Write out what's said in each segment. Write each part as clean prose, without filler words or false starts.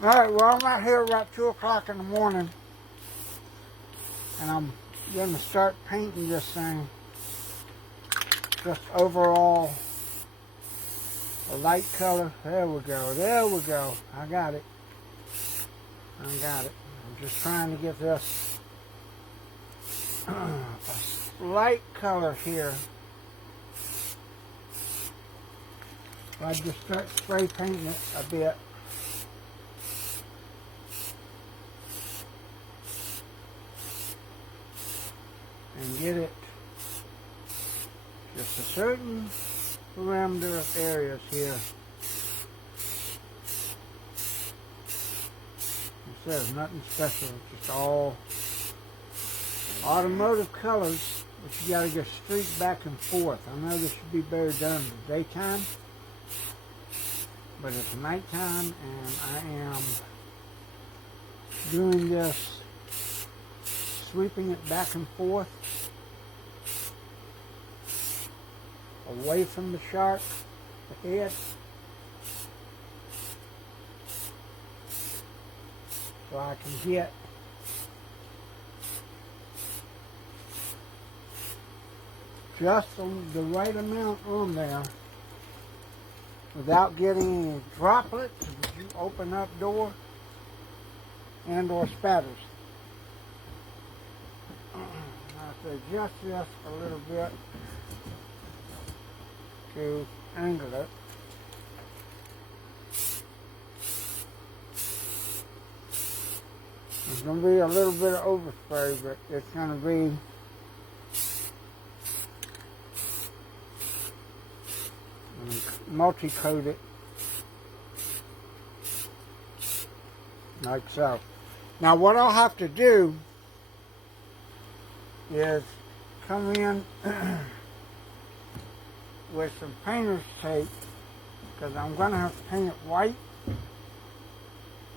Alright, well, I'm out here about 2 o'clock in the morning, and I'm going to start painting this thing. Just overall, a light color. There we go, there we go. I got it. I'm just trying to get this a light color here. I just start spray painting it a bit. And get it just a certain parameter of areas here. It says nothing special, just all automotive colors, but you gotta just streak back and forth. I know this should be better done in the daytime, but it's nighttime and I am doing this, sweeping it back and forth away from the shark, the head, so I can get just the right amount on there without getting any droplets as you open up door and or spatters. I adjust this a little bit to angle it. There's going to be a little bit of overspray, but it's going to be multi-coated like so. Now what I'll have to do is come in with some painter's tape, because I'm going to have to paint it white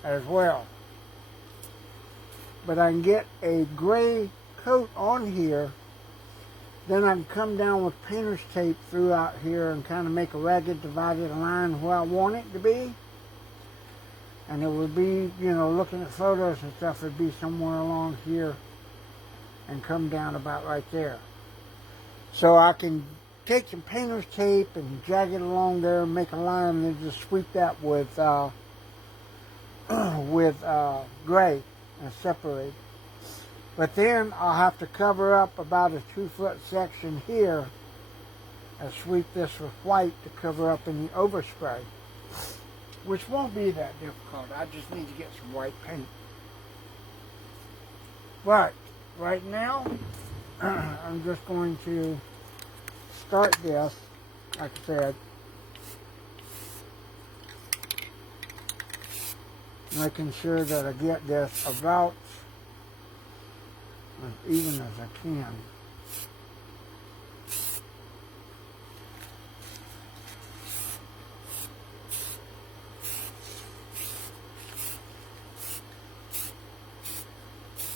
as well. But I can get a gray coat on here, then I can come down with painter's tape throughout here and kind of make a ragged divided line where I want it to be. And it would be, you know, looking at photos and stuff, it'd be somewhere along here and come down about right there. So I can take some painter's tape and jag it along there and make a line and then just sweep that with gray and separate. But then I'll have to cover up about a 2-foot section here and sweep this with white to cover up any overspray, which won't be that difficult. I just need to get some white paint. But right now, I'm just going to start this, like I said, making sure that I get this about as even as I can.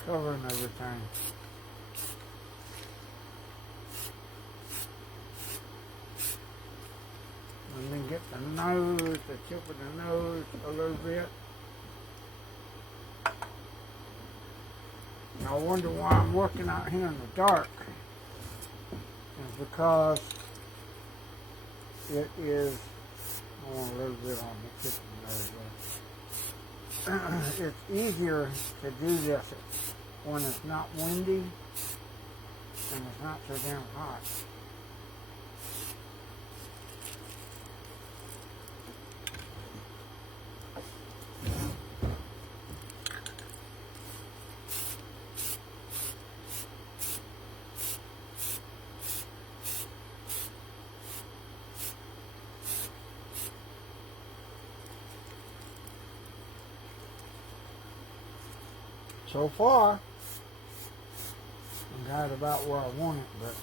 Covering everything. And then get the nose, the tip of the nose a little bit. And I wonder why I'm working out here in the dark. It's because it is, I want a little bit on the tip of the nose there. It's easier to do this when it's not windy and it's not so damn hot. So far, I got it about where I want it, but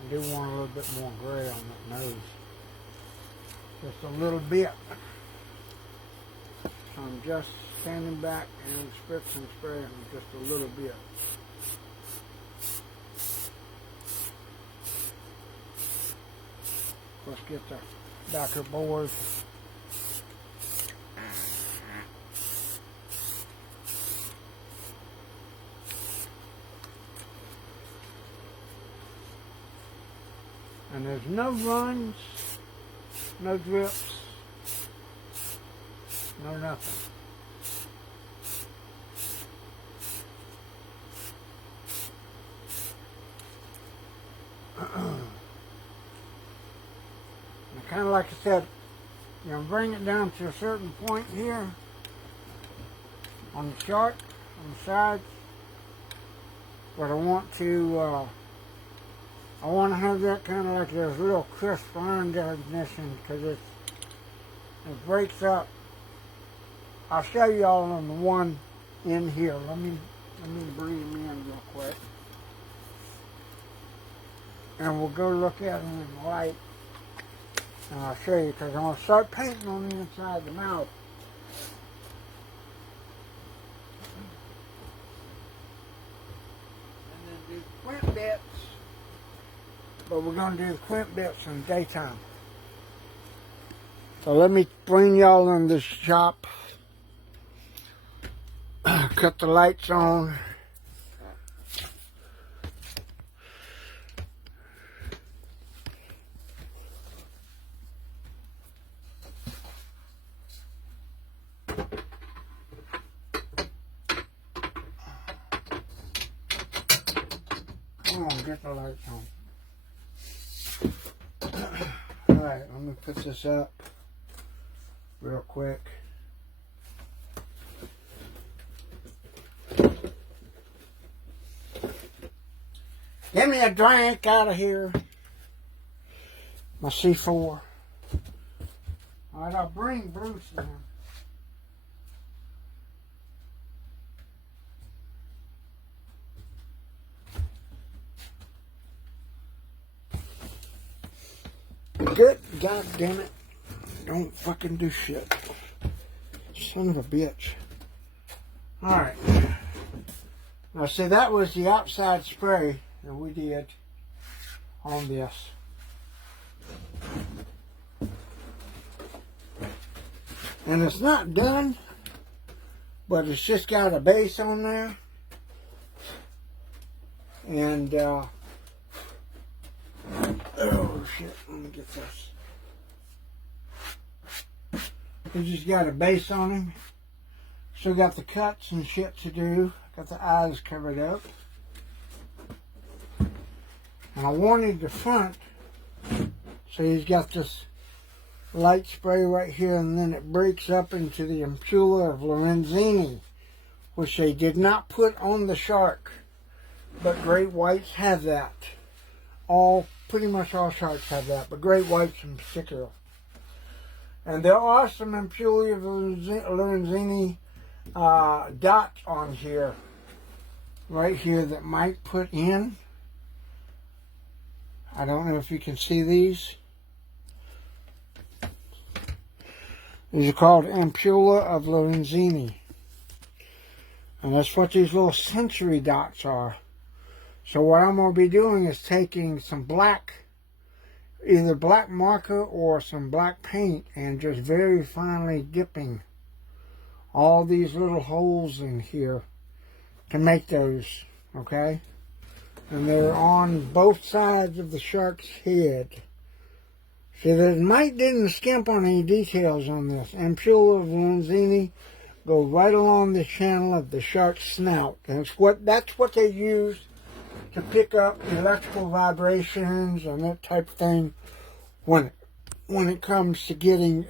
I do want a little bit more gray on that nose. Just a little bit. So I'm just standing back and spritz and spraying just a little bit. Let's get the backer board. And there's no runs, no drips, no nothing. Kind of like I said, you're going to bring it down to a certain point here on the shark, on the sides. But I want to have that kind of like this real crisp line definition, because it breaks up. I'll show you all on the one in here. Let me bring them in real quick. And we'll go look at them in the light. And I'll show you, because I'm going to start painting on the inside of the mouth. And then do quint bits. But we're going to do the quint bits in the daytime. So let me bring y'all in this shop. Cut the lights on. Come on, get the lights on. Alright, let me put this up real quick. Give me a drink out of here. My C4. Alright, I'll bring Bruce in. Good God damn it. Don't fucking do shit. Son of a bitch. Alright. Now see, that was the outside spray that we did on this. And it's not done, but it's just got a base on there. And oh shit, let me get this. He just got a base on him. Still got the cuts and shit to do. Got the eyes covered up. And I wanted the front, so he's got this light spray right here, and then it breaks up into the ampulla of Lorenzini, which they did not put on the shark, but great whites have that. Pretty much all sharks have that, but great whites in particular. And there are some ampullae of Lorenzini dots on here, right here, that might put in. I don't know if you can see these. These are called ampulla of Lorenzini. And that's what these little sensory dots are. So what I'm going to be doing is taking some black, either black marker or some black paint, and just very finely dipping all these little holes in here to make those, okay? And they're on both sides of the shark's head. See, the mite didn't skimp on any details on this. Ampulla of Lorenzini go right along the channel of the shark's snout. And that's what they use to pick up electrical vibrations and that type of thing when it comes to getting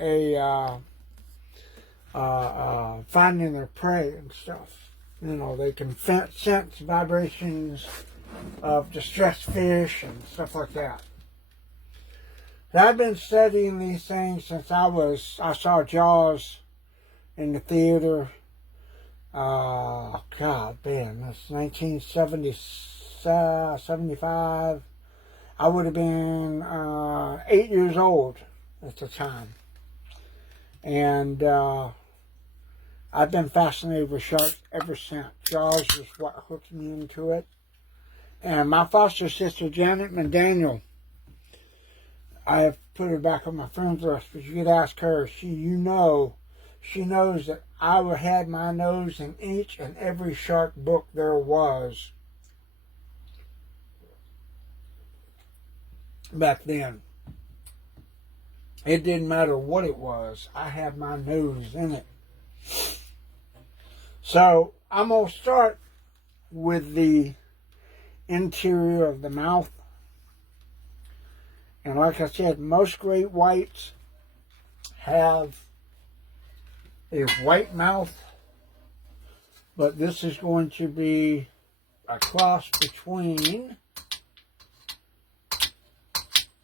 finding their prey and stuff. You know, they can sense vibrations of distressed fish and stuff like that. I've been studying these things since I saw Jaws in the theater. God, man, that's 1975. I would have been 8 years old at the time. And I've been fascinated with sharks ever since. Jaws was what hooked me into it. And my foster sister, Janet McDaniel, I have put her back on my friends list, but you could ask her. She knows that I had my nose in each and every shark book there was. back then. It didn't matter what it was. I had my nose in it. So I'm going to start with the interior of the mouth. And like I said, most great whites have a white mouth, but this is going to be a cross between,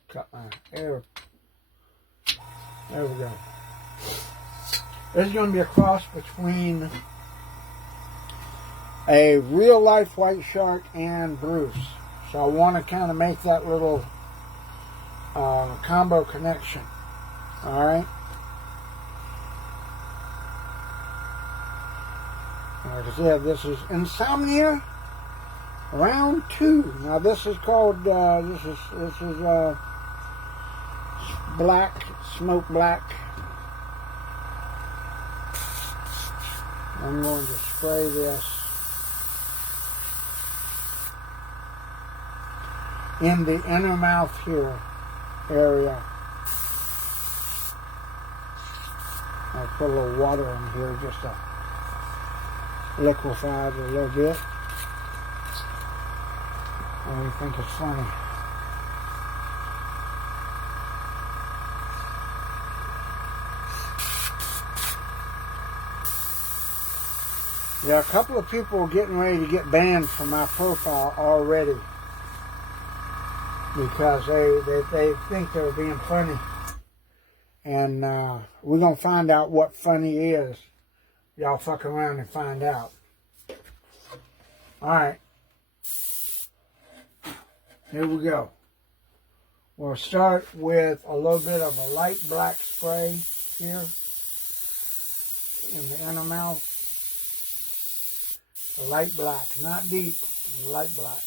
cut my hair, there we go. This is going to be a cross between a real life white shark and Bruce. So I want to kind of make that little combo connection. Alright. Like I said, this is Insomnia Round 2. Now this is called, this is black, smoke black. I'm going to spray this in the inner mouth here area. I'll put a little water in here just to liquefy it a little bit. I think it's funny. Yeah, a couple of people are getting ready to get banned from my profile already because they think they're being funny. And we're going to find out what funny is. Y'all fuck around and find out. Alright. Here we go. We'll start with a little bit of a light black spray here in the inner mouth. A light black, not deep, light black.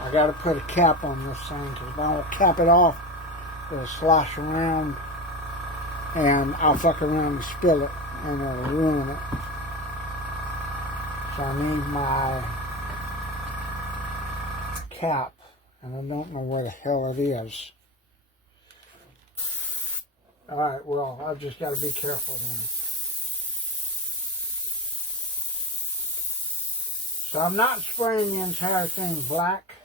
I got to put a cap on this thing because if I don't cap it off, it'll slosh around and I'll fuck around and spill it and it'll ruin it. So I need my cap and I don't know where the hell it is. Alright, well, I've just got to be careful then. So I'm not spraying the entire thing black.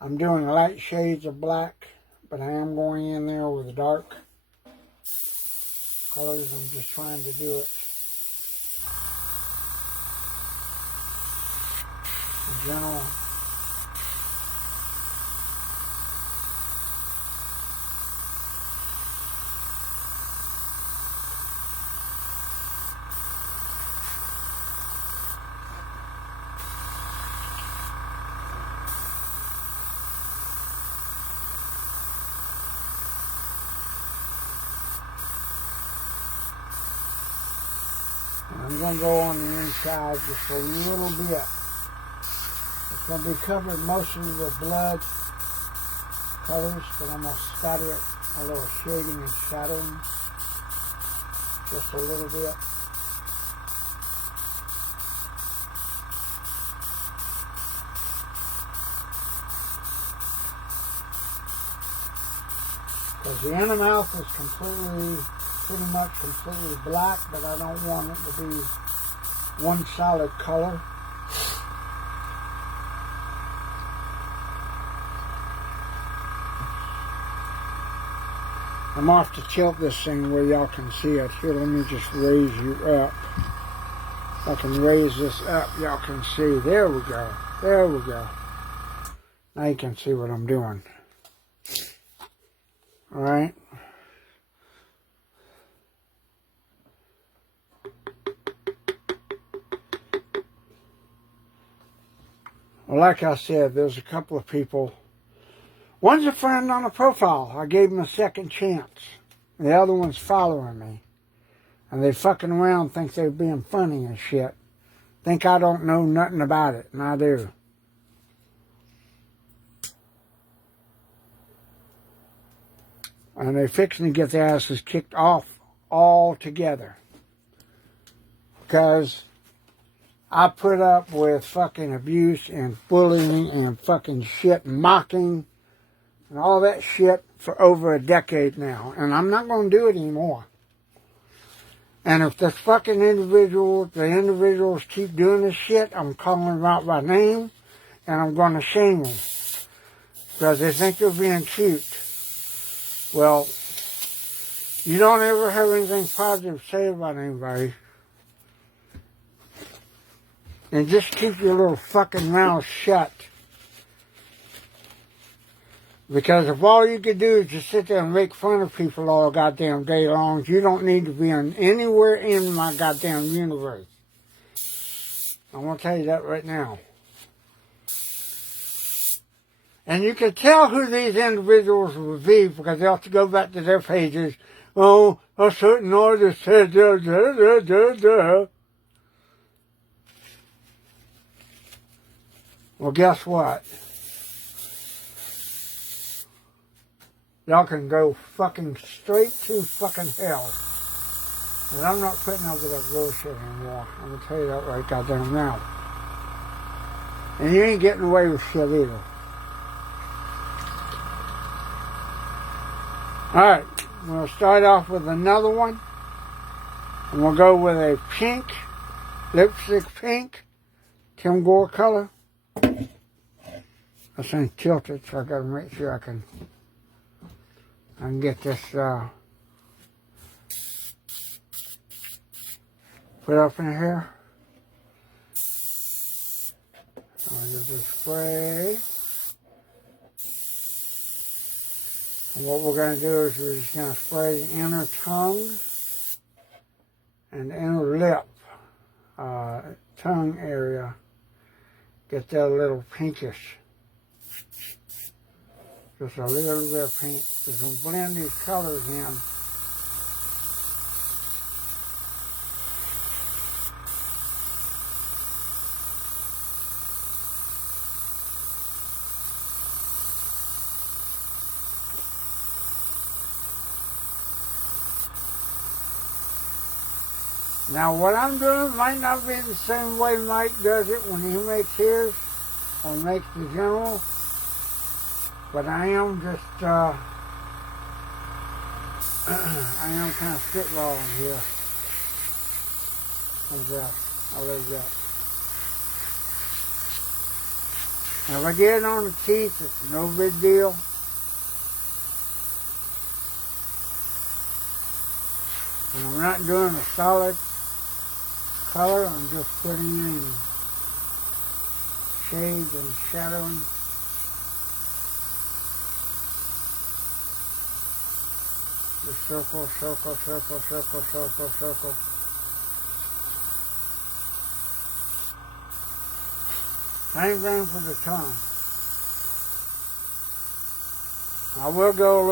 I'm doing light shades of black, but I am going in there with the dark colors. I'm just trying to do it in general. I'm going to go on the inside just a little bit. It's going to be covered mostly with blood colors, but I'm going to scatter it, a little shading and shadowing, just a little bit. Because the inner mouth is pretty much completely black, but I don't want it to be one solid color. I'm off to tilt this thing where y'all can see it. Here, let me just raise you up. If I can raise this up, y'all can see. There we go. There we go. Now you can see what I'm doing. Alright. Well, like I said, there's a couple of people. One's a friend on a profile. I gave him a second chance. The other one's following me. And they fucking around, think they're being funny and shit. Think I don't know nothing about it, and I do. And they're fixing to get their asses kicked off altogether. Because I put up with fucking abuse and bullying and fucking shit, mocking and all that shit for over a decade now. And I'm not going to do it anymore. And if the fucking individuals keep doing this shit, I'm calling them out by name and I'm going to shame them. Because they think they're being cute. Well, you don't ever have anything positive to say about anybody. And just keep your little fucking mouth shut. Because if all you could do is just sit there and make fun of people all goddamn day long, you don't need to be anywhere in my goddamn universe. I'm going to tell you that right now. And you can tell who these individuals would be because they'll have to go back to their pages. Oh, a certain artist said da da da da da. Well, guess what? Y'all can go fucking straight to fucking hell. And I'm not putting up with that bullshit anymore. I'm going to tell you that right goddamn now. And you ain't getting away with shit either. Alright, we'll start off with another one. And we'll go with a pink, lipstick pink, Tim Gore color. This ain't tilted, so I gotta make sure I can get this put up in here. So I get this spray. And what we're going to do is we're just going to spray the inner tongue and the inner lip, tongue area. Get that a little pinkish. Just a little bit of pink. Just going to blend these colors in. Now what I'm doing might not be the same way Mike does it when he makes his or makes the general, but I am just I am kind of spitballing here. How's that? I'll leave that. Now if I get it on the teeth, it's no big deal. And I'm not doing a solid color, I'm just putting in shades and shadowing. The circle, circle, circle, circle, circle, circle. Same thing for the tongue. I will go a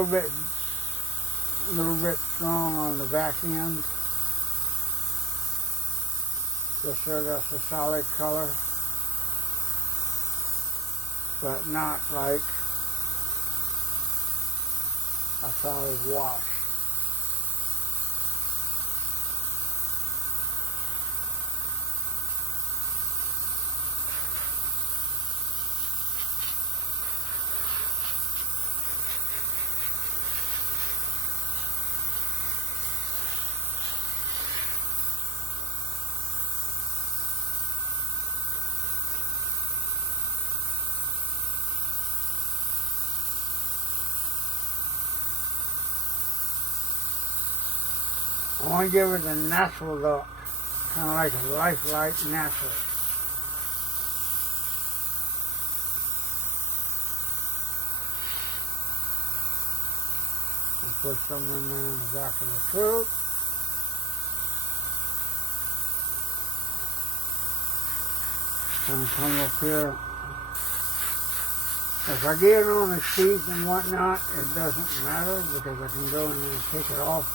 little bit strong on the back end. Just so that's a solid color, but not like a solid wash. I want to give it a natural look, kind of like a lifelike natural. And put some in there in the back of the throat. And come up here. If I get it on the teeth and whatnot, it doesn't matter because I can go in there and take it off.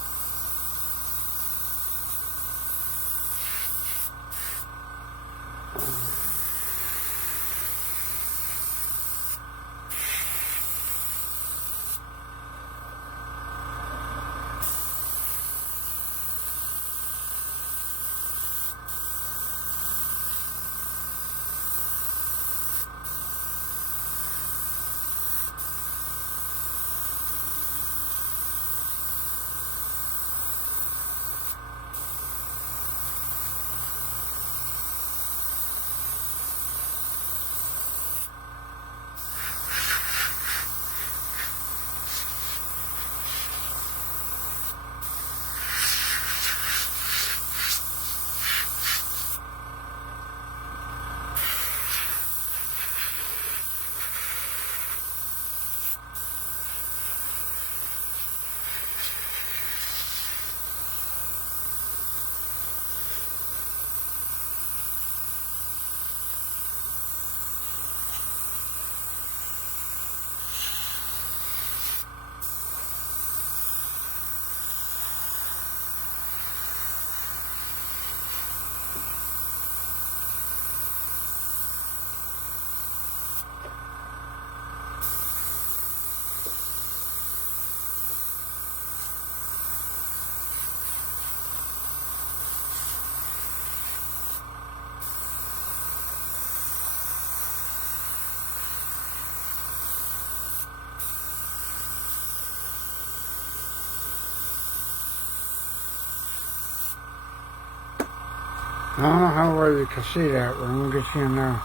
I don't know how well you can see that, but I'm gonna get you in there.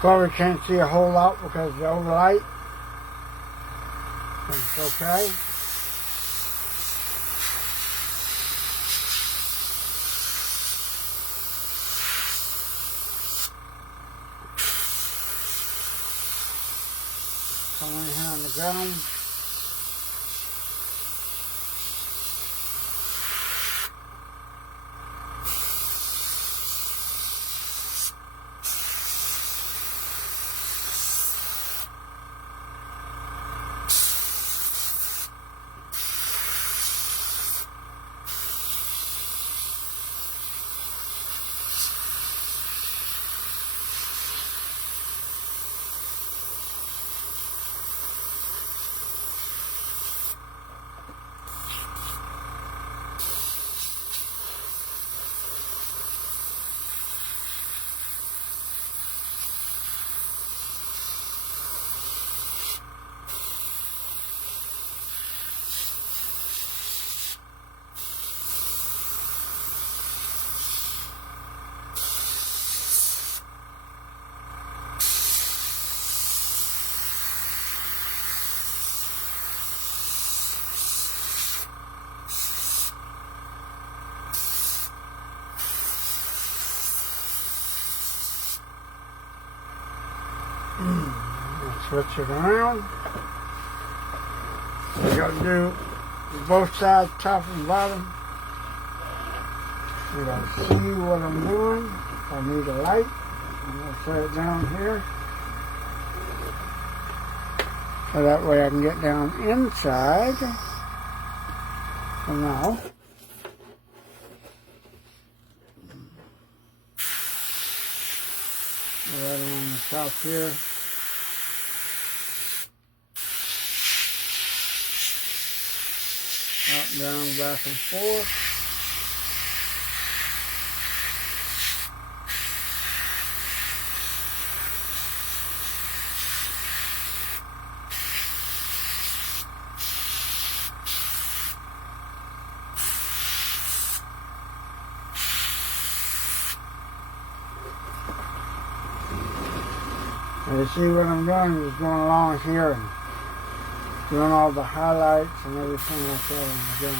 Probably can't see a whole lot because of the overlight. It's okay. Come in here on the ground. Switch it around. We got to do both sides, top and bottom. We got to see what I'm doing. I need a light. I'm going to set it down here. So that way I can get down inside. For now. Right on the top here. Up, down, back and forth. And you see what I'm doing is going along here and doing all the highlights and everything like that on the gun.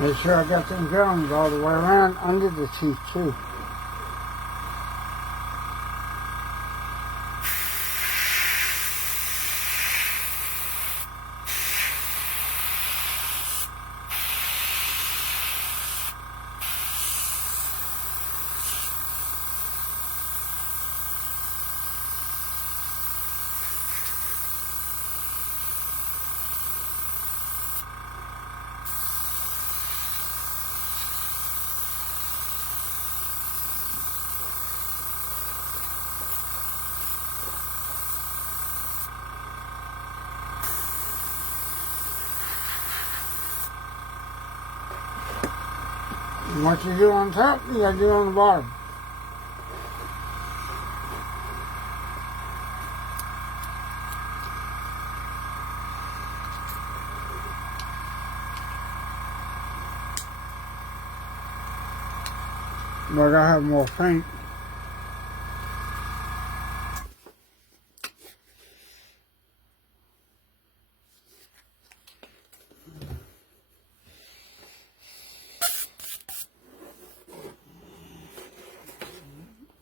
Make sure I got them drums all the way around under the teeth too. And what you do on top, you gotta do on the bottom. But I gotta have more paint.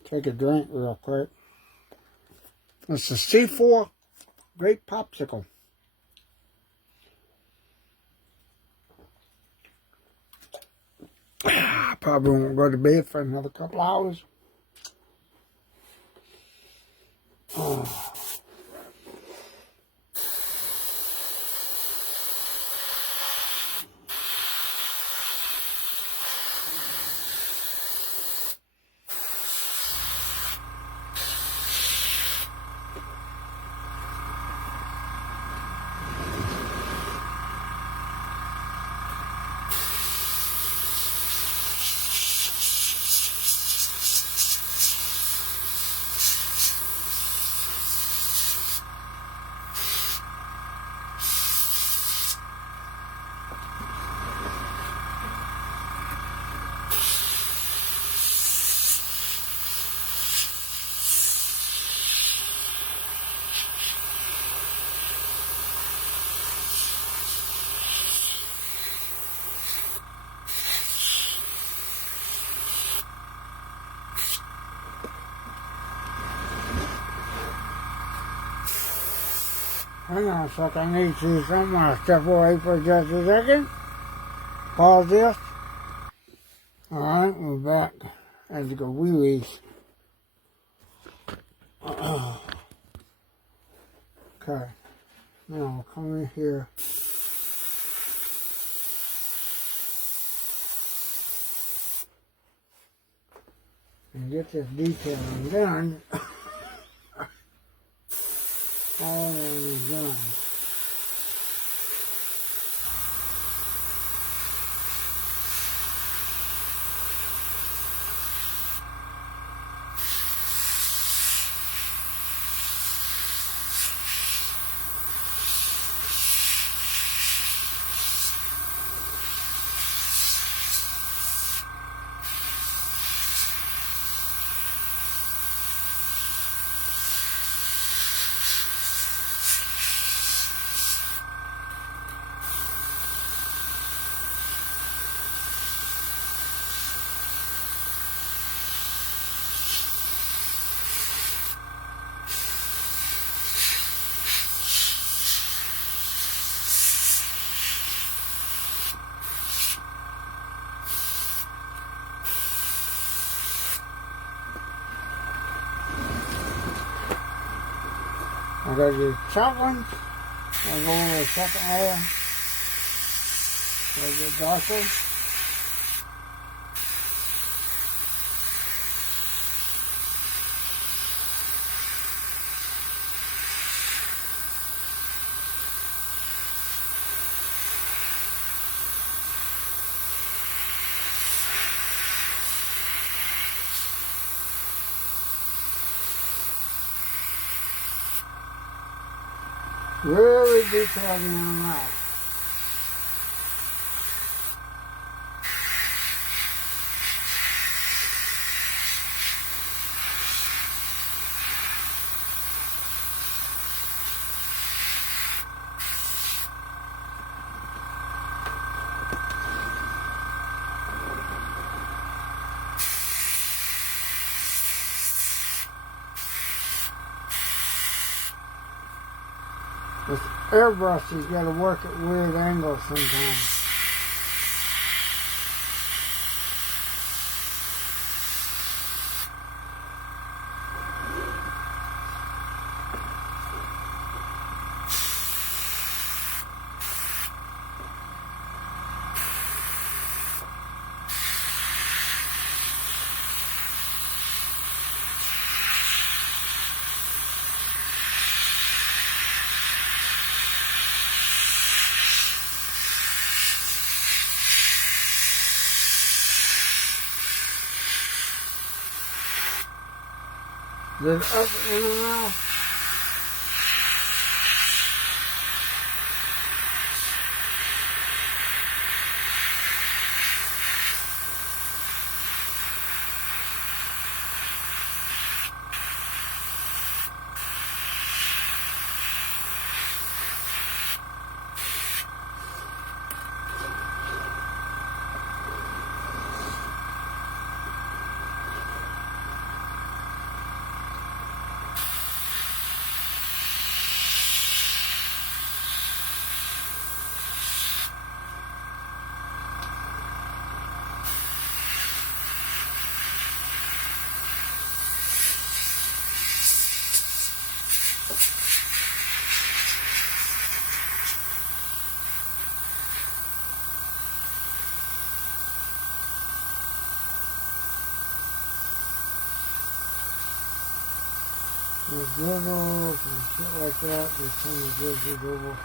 Take a drink real quick. It's a C4 Grape Popsicle. I probably won't go to bed for another couple hours. Oh. Hang on a second, I need to see something. I'll step away for just a second. Pause this. Alright, we're back. I had to go wheelies. Okay. Now, come in here. And get this detailing done. All is done. I got the top one. I'll go over the second layer. A little bit darker. Really detailed in the mouth. With airbrush, you got to work at weird angles sometimes. Then up in and out. With dribbles and shit like that, just kind of dribble.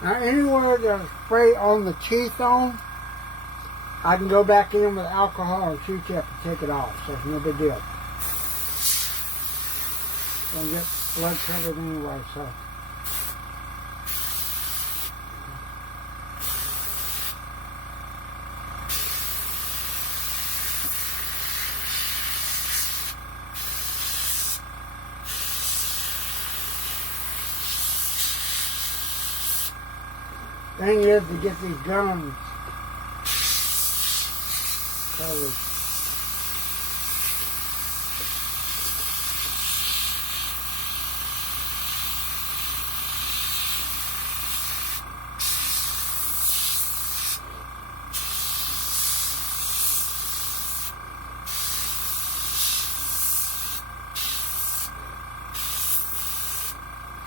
Now anywhere there's spray on the teeth on, I can go back in with alcohol or Q-tip and take it off, so it's no big deal. Don't get blood covered anyway, so. Thing is to get these gums covered.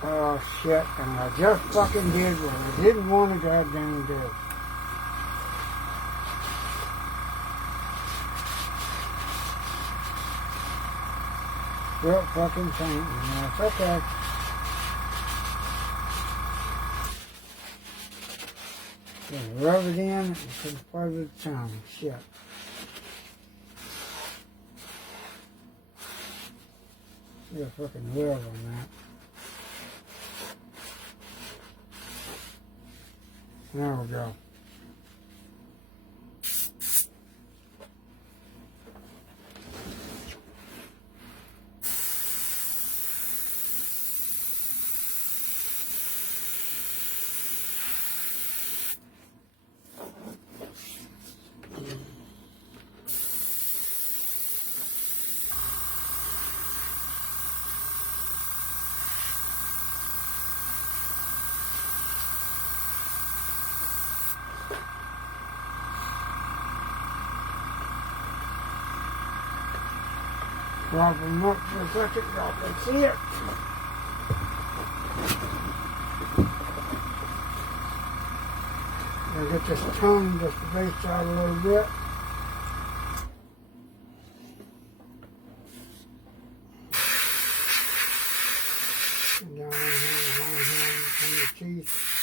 Oh shit, and I just fucking did what I didn't want to goddamn do. Real fucking paint, and that's okay. Just rub it in and put it part of the tongue. Shit. Get a fucking wheel on that. There we go. Drop them up for a second, y'all can see it. I'll get this tongue just to base out a little bit. And down here, on your teeth.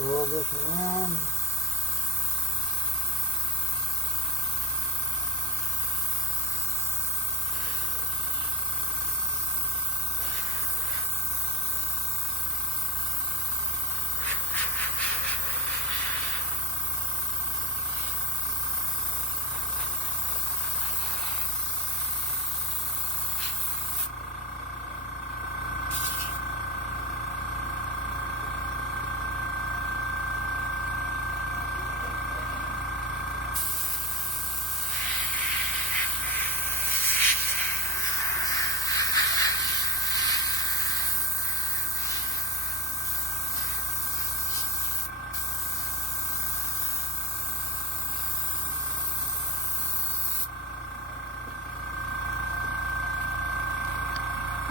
Roll this around.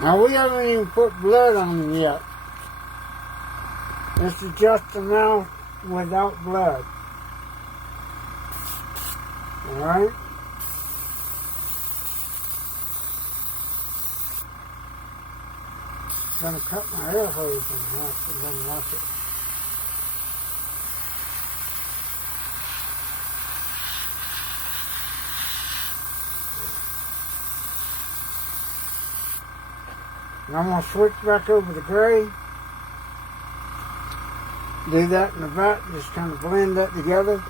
Now we haven't even put blood on them yet. This is just the mouth without blood. Alright? I'm going to cut my air hose in half and then wash it. And I'm going to switch back over to gray. Do that in the vat, just kind of blend that together.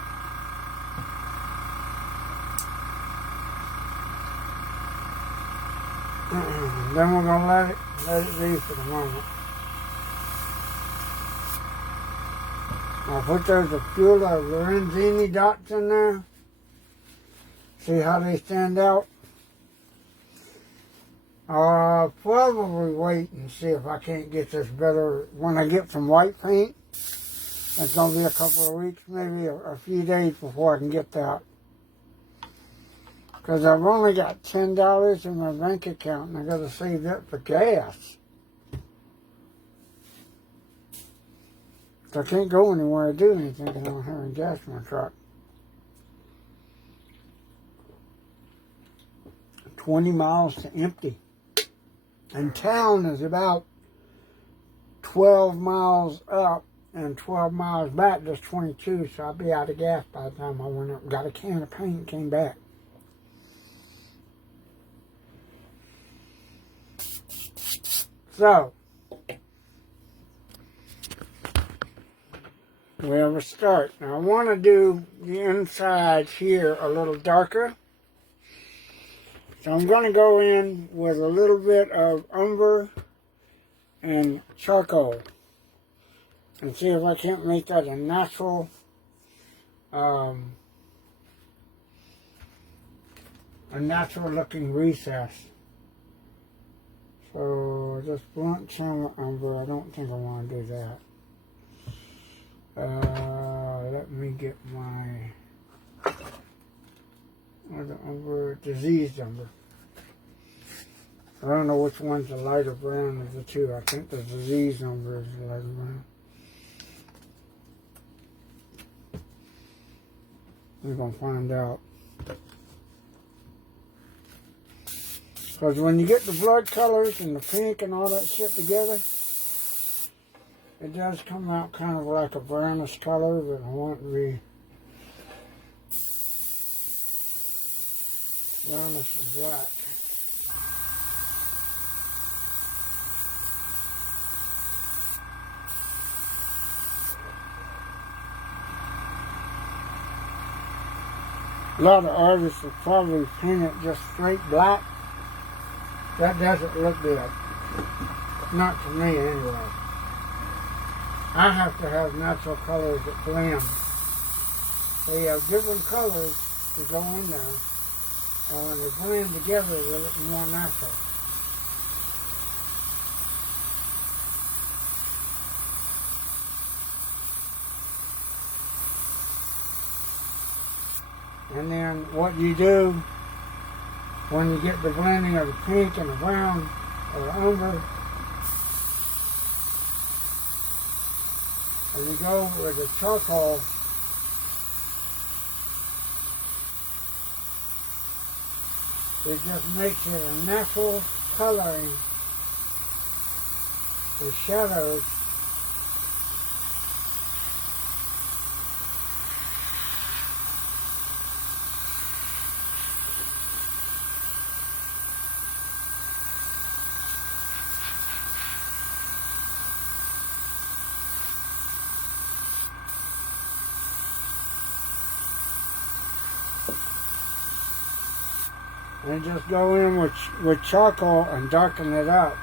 Then we're going to let it be for the moment. I'll put those a few of the Lorenzini dots in there. See how they stand out. I'll probably wait and see if I can't get this better when I get some white paint. It's going to be a couple of weeks, maybe a few days before I can get that. Because I've only got $10 in my bank account and I got to save that for gas. So I can't go anywhere to do anything because I don't have any gas in my truck. 20 miles to empty. And town is about 12 miles up and 12 miles back, just 22, so I'll be out of gas by the time I went up and got a can of paint and came back. So, we have a start. Now I want to do the inside here a little darker. So I'm going to go in with a little bit of umber and charcoal and see if I can't make that a natural looking recess. So this blunt channel umber, I don't think I want to do that. Let me get my the umber, diseased umber. I don't know which one's the lighter brown of the two. I think the diseased umber is the lighter brown. We're going to find out. Because when you get the blood colors and the pink and all that shit together, it does come out kind of like a brownish color, but I want it to be brownish and black. A lot of artists will probably paint it just straight black. That doesn't look good. Not to me anyway. I have to have natural colors that blend. They have different colors to go in there. And when they blend together, they look more natural. And then what you do when you get the blending of the pink and the brown or the umber, and you go with the charcoal, it just makes it a natural coloring for shadows And just go in with charcoal and darken it up.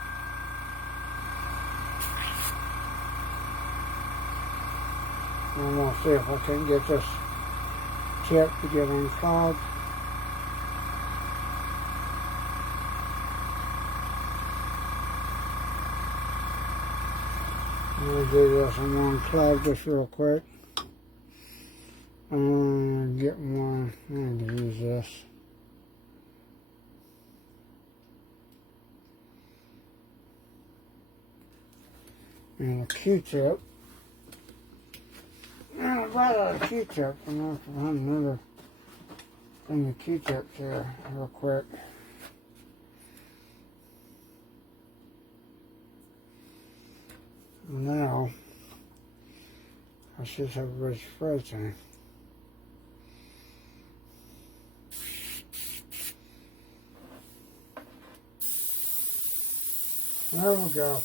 I'm going to see if I can get this tip to get unclogged. I'm going to do this. I'm going to unclog this real quick. Get one. I'm going to use this. And a Q-tip. And I brought out a Q-tip. I'm going to have to find another thing of Q-tips here real quick. Now, I should have a rich spray tank. There we go.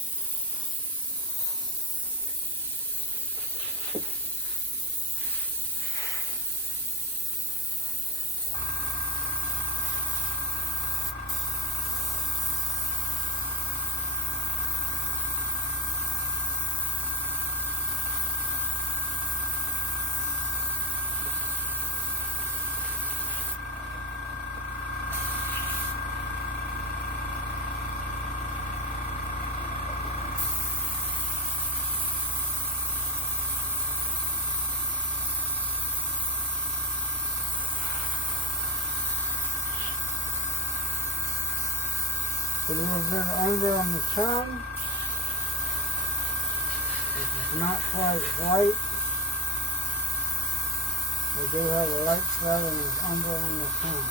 Put a little bit under on the tongue. This is not quite white. I do have a light spot and it's under on the tongue.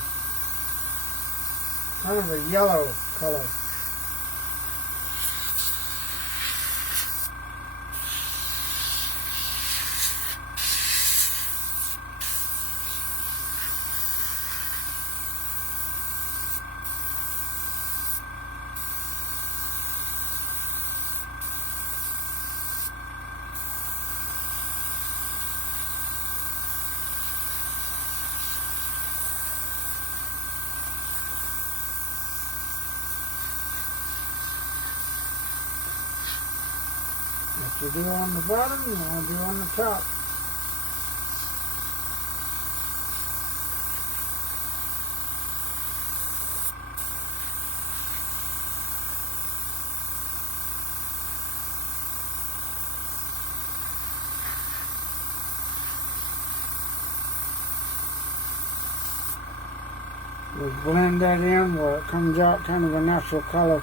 Kind of a yellow color. What you do on the bottom, you want to do on the top. Just blend that in where it comes out kind of a natural color.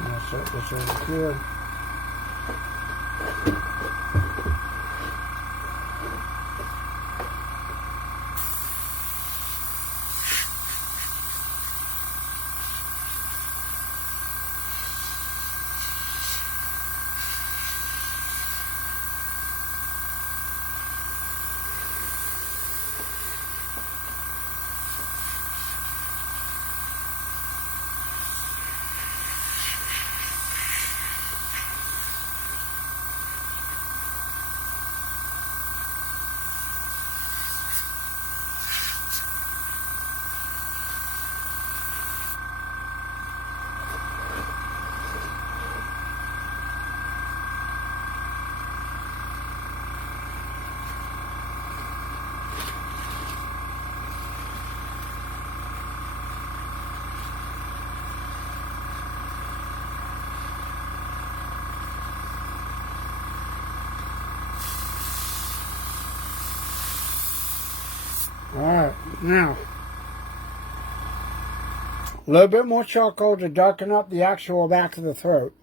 I'll set this over here. Alright, now, a little bit more charcoal to darken up the actual back of the throat.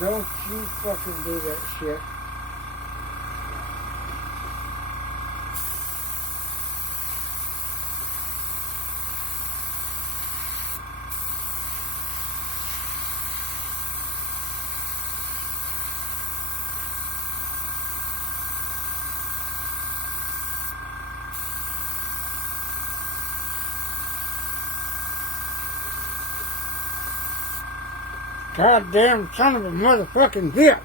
Don't you fucking do that shit. Goddamn son of a motherfucking bitch.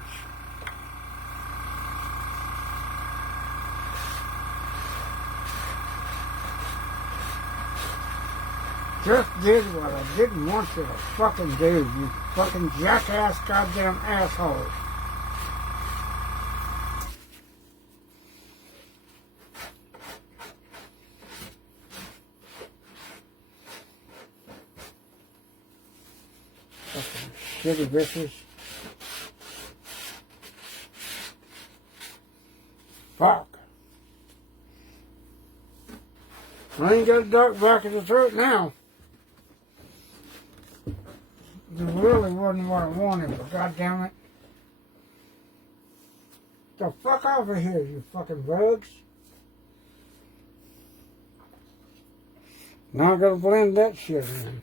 Just did what I didn't want you to fucking do, you fucking jackass goddamn asshole. Fucking shitty bitches. Fuck. I ain't got a dark back of the throat now. It really wasn't what I wanted, but goddamn it. The fuck over here, you fucking rogues. Now I gotta blend that shit in.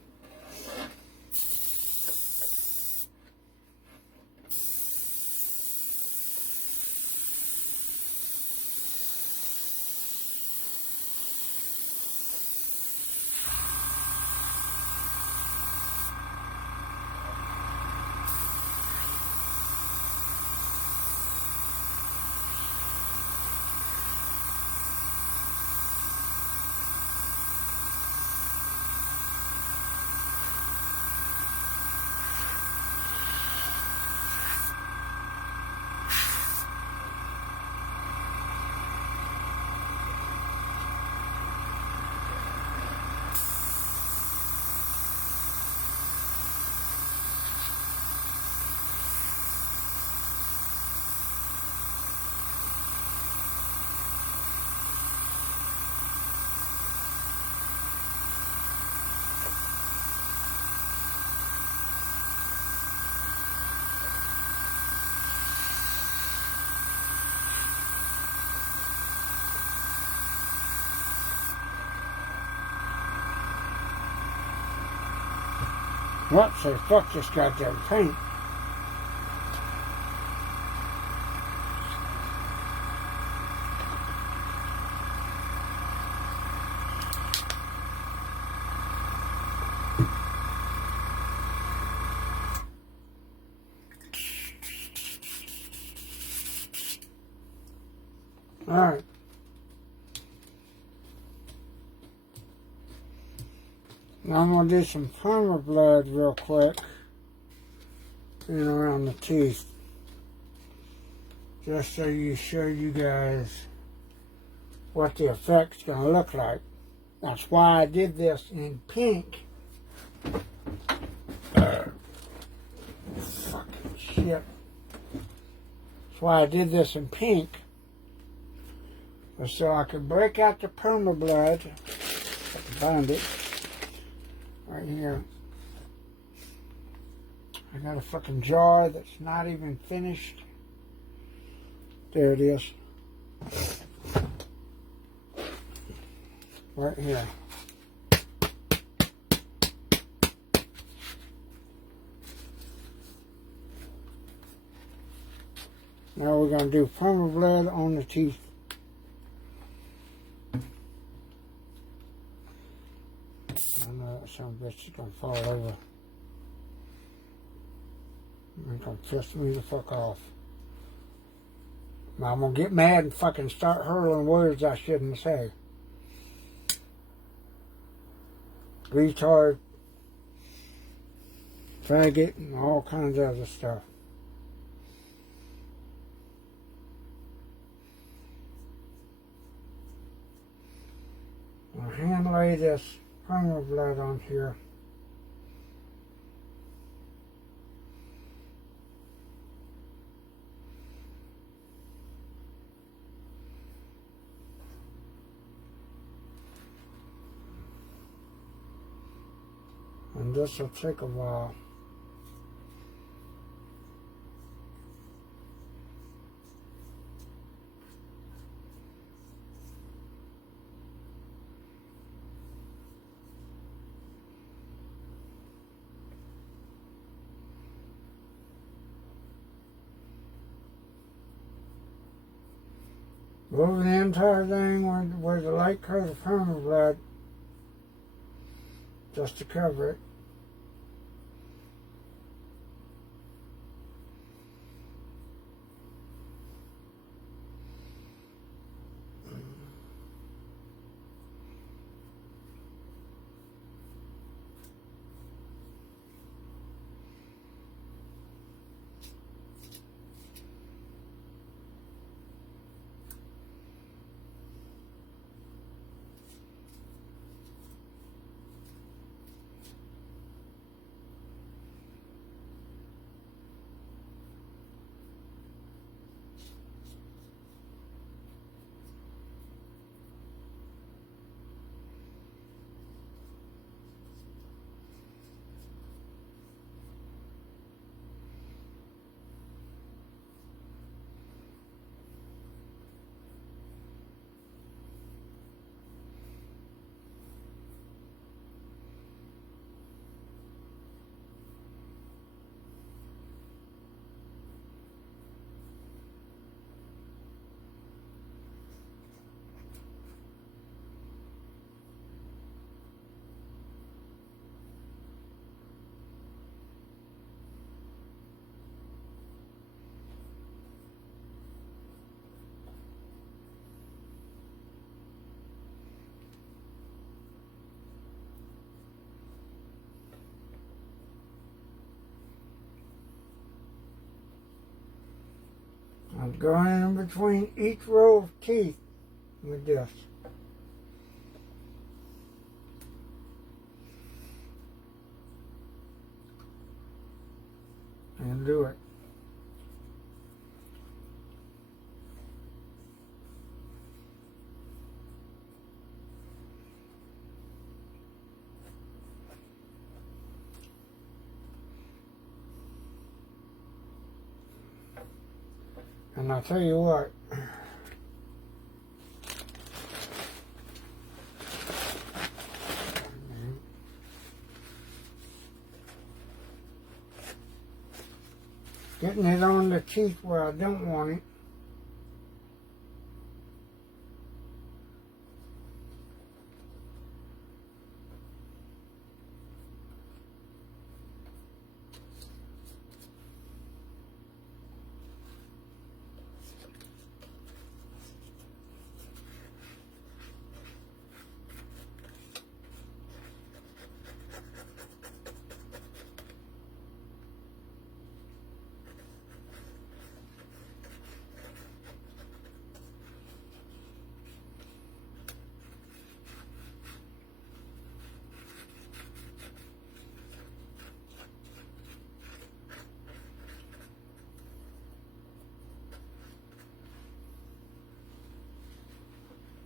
What? Say fuck this goddamn paint. Alright. Now I'm going to do some primer blood real quick and around the teeth. Just so you show you guys what the effect's going to look like. That's why I did this in pink. Fucking shit. That's why I did this in pink. So I could break out the perma blood. I can find it. Right here. I got a fucking jar that's not even finished. There it is. Right here. Now we're going to do perma blood on the teeth. I know that some bitch is going to fall over. It's going to piss me the fuck off. Now I'm going to get mad and fucking start hurling words I shouldn't say. Retard. Faggot and all kinds of other stuff. I'll hand lay this perma blood on here. And this will take a while. Go over the entire thing where the light coat of permablood, just to cover it. I'm going in between each row of teeth with this. And do it. And I'll tell you what, getting it on the teeth where I don't want it.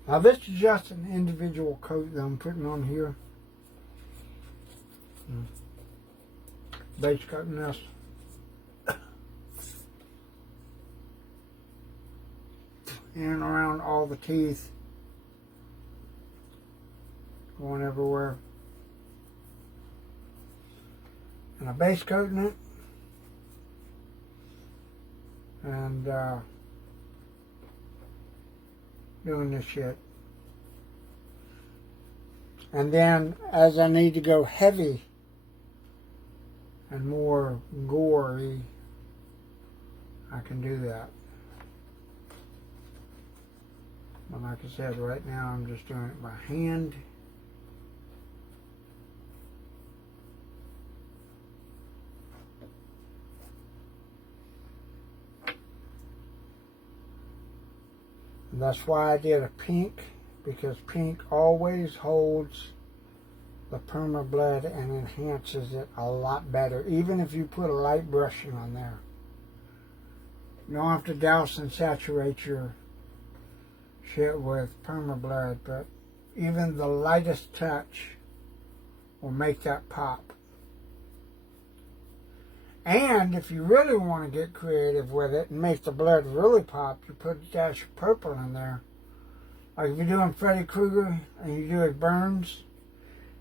Now this is just an individual coat that I'm putting on here. Base coating this. And around all the teeth. Going everywhere. And I'm base coating it. And doing this shit. And then as I need to go heavy and more gory, I can do that. But like I said, right now I'm just doing it by hand. And that's why I did a pink, because pink always holds the permablood and enhances it a lot better, even if you put a light brushing on there. You don't have to douse and saturate your shit with permablood, but even the lightest touch will make that pop. And if you really want to get creative with it and make the blood really pop, you put a dash of purple in there. Like if you're doing Freddy Krueger and you do his burns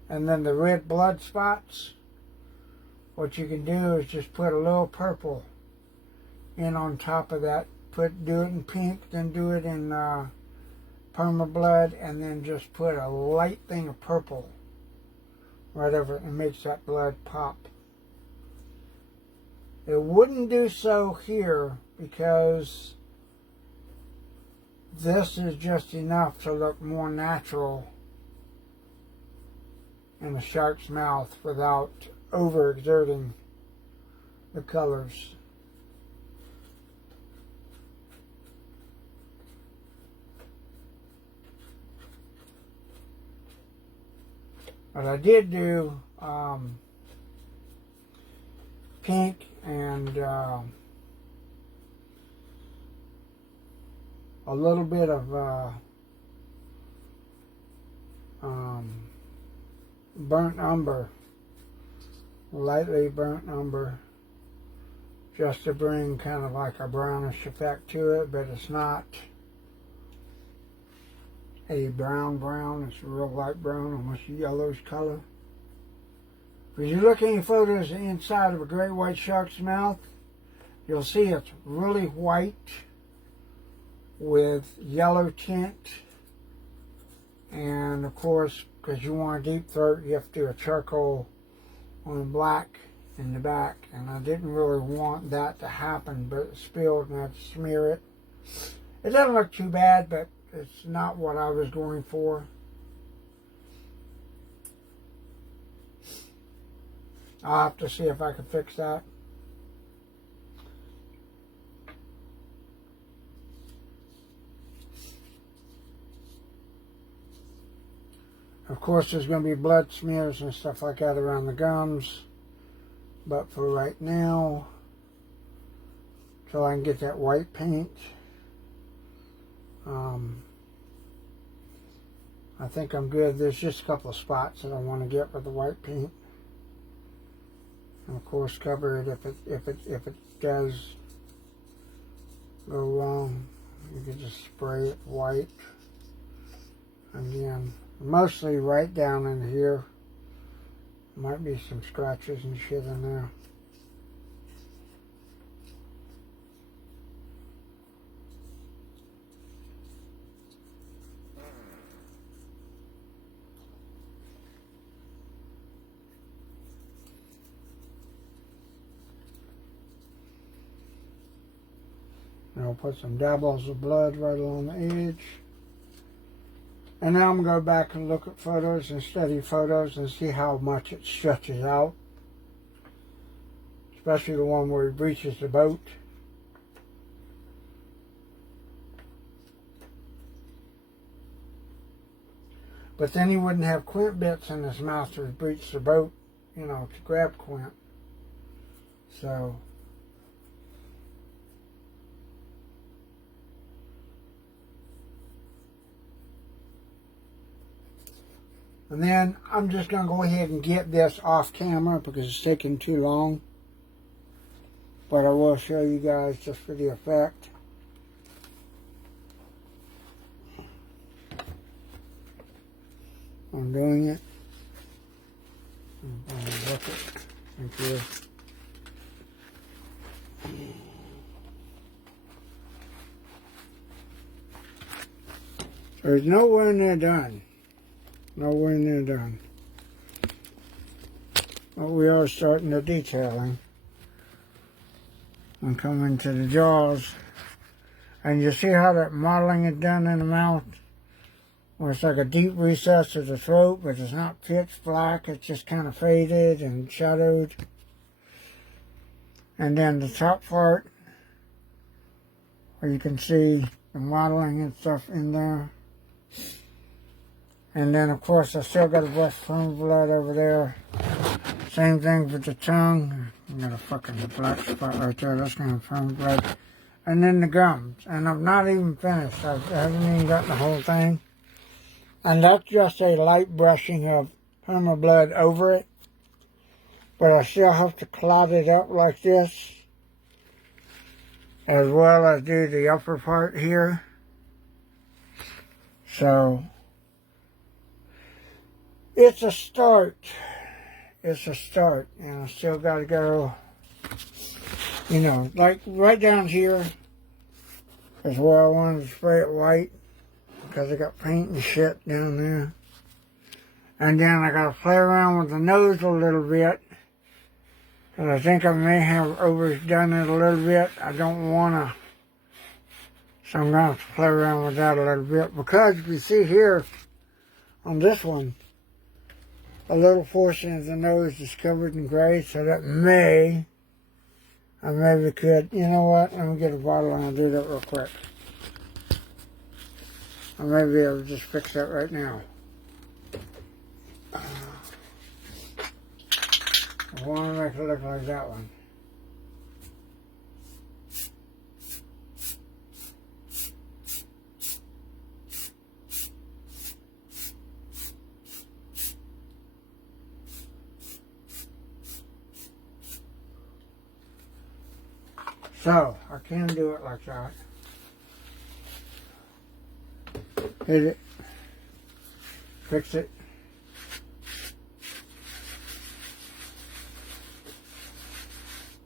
and then the red blood spots, what you can do is just put a little purple in on top of that do it in pink, then do it in Perma-Blood, and then just put a light thing of purple right over it, and makes that blood pop. It wouldn't do so here because this is just enough to look more natural in a shark's mouth without overexerting the colors. But I did do pink and a little bit of burnt umber, lightly burnt umber, just to bring kind of like a brownish effect to it, but it's not a brown, it's a real light brown, almost yellowish color. If you look at any photos inside of a great white shark's mouth, you'll see it's really white with yellow tint. And of course, because you want a deep throat, you have to do a charcoal on black in the back. And I didn't really want that to happen, but it spilled and I had to smear it. It doesn't look too bad, but it's not what I was going for. I'll have to see if I can fix that. Of course, there's going to be blood smears and stuff like that around the gums. But for right now, till I can get that white paint, I think I'm good. There's just a couple of spots that I want to get with the white paint. And of course, cover it if it does go wrong. You can just spray it white. Again, mostly right down in here. Might be some scratches and shit in there. And I'll put some dabbles of blood right along the edge. And now I'm going to go back and look at photos and study photos and see how much it stretches out. Especially the one where he breaches the boat. But then he wouldn't have Quint bits in his mouth to breach the boat, you know, to grab Quint. So and then I'm just going to go ahead and get this off camera because it's taking too long. But I will show you guys just for the effect. I'm doing it. Thank you. There's nowhere near done. Nowhere near done. But we are starting the detailing. I'm coming to the jaws. And you see how that modeling is done in the mouth? Where it's like a deep recess of the throat, but it's not pitch black. It's just kind of faded and shadowed. And then the top part, where you can see the modeling and stuff in there. And then, of course, I still got a brush Perma-Blood over there. Same thing with the tongue. I got a fucking black spot right there. That's going to Perma-Blood. And then the gums. And I'm not even finished. I haven't even got the whole thing. And that's just a light brushing of Perma-Blood over it. But I still have to clot it up like this. As well as do the upper part here. So it's a start. It's a start. And I still got to go, you know, like right down here. is where I wanted to spray it white, because I got paint and shit down there. And then I got to play around with the nose a little bit, and I think I may have overdone it a little bit. I don't want to, so I'm going to have to play around with that a little bit, because you see here on this one, a little portion of the nose is covered in gray, so that I maybe could, you know what, let me get a bottle and I'll do that real quick. I may be able to just fix that right now. I want to make it look like that one. So, I can do it like that. Hit it. Fix it.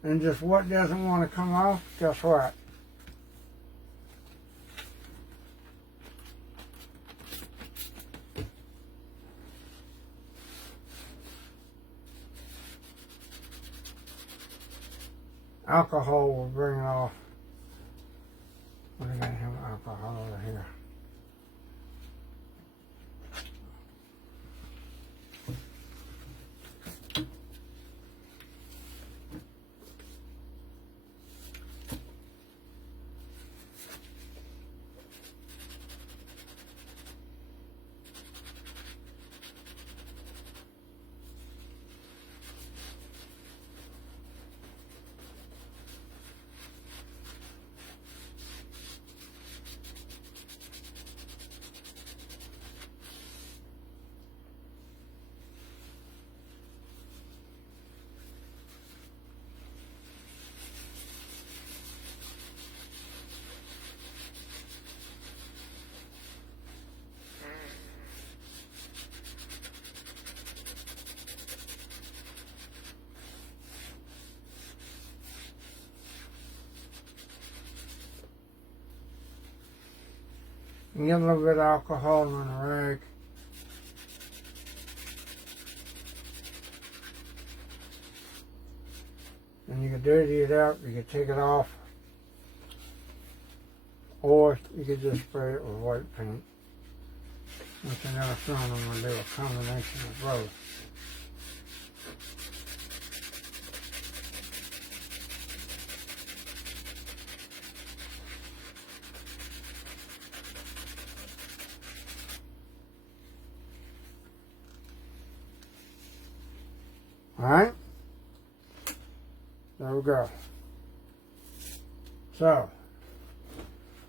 And just what doesn't want to come off, guess what? Alcohol will bring it off. We're going to have alcohol over here. And get a little bit of alcohol on a rag. And you can dirty it out, you can take it off, or you could just spray it with white paint. Which I never found I'm going to do a combination of both. Alright, there we go. So,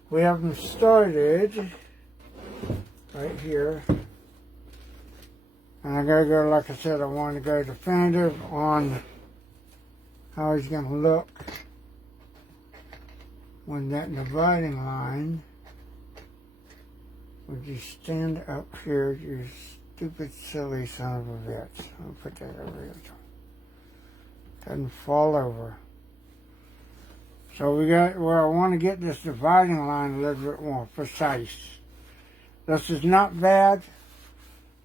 we have them started right here. And I gotta go, like I said, I want to go definitive on how he's gonna look when that dividing line would you stand up here, you stupid silly son of a bitch. I'll put that over here. Doesn't fall over. So we got where I want to get this dividing line a little bit more precise. This is not bad,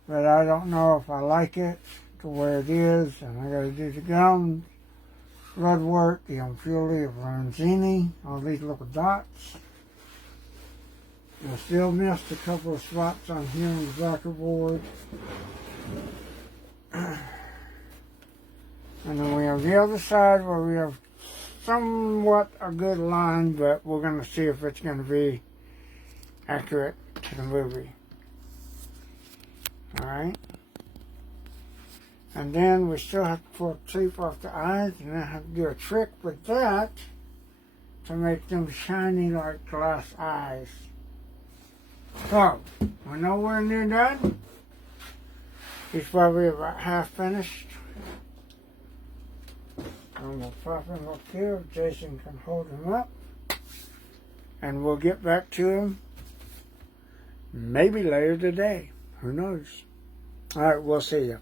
but I don't know if I like it to where it is, and I got to do the gum, blood work, the impurity of Lorenzini, all these little dots. I still missed a couple of spots on here on the back of the board. And then we have the other side where we have somewhat a good line, but we're going to see if it's going to be accurate to the movie. Alright? And then we still have to pull tape off the eyes, and I have to do a trick with that to make them shiny like glass eyes. So, we're nowhere near done. He's probably about half finished. I'm going to pop him up here if Jason can hold him up. And we'll get back to him maybe later today. Who knows? Alright, we'll see you.